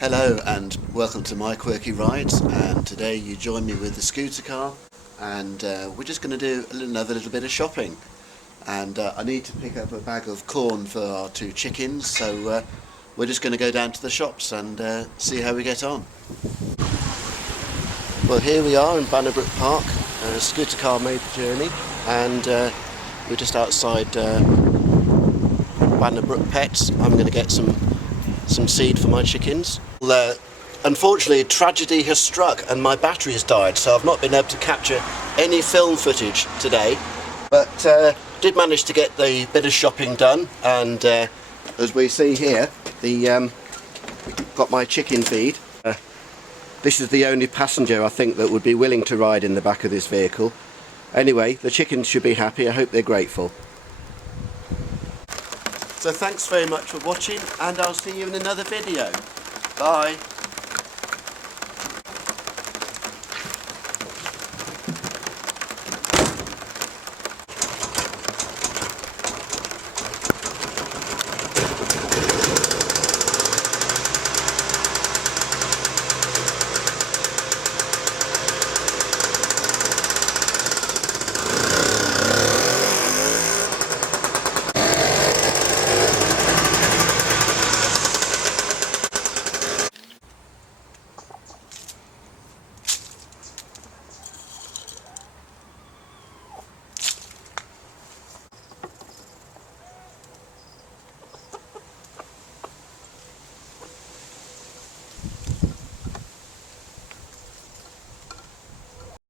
Hello and welcome to my quirky rides, and today you join me with the Scootacar, and we're just going to do another little bit of shopping, and I need to pick up a bag of corn for our 2 chickens, so we're just going to go down to the shops and see how we get on. Well, here we are in Bannabrook Park. Scootacar made the journey, and we're just outside Bannabrook Pets. I'm going to get some seed for my chickens. Unfortunately, tragedy has struck and my battery has died, so I've not been able to capture any film footage today, but did manage to get the bit of shopping done, and as we see here, got my chicken feed. This is the only passenger I think that would be willing to ride in the back of this vehicle. Anyway, the chickens should be happy. I hope they're grateful. So thanks very much for watching, and I'll see you in another video. Bye.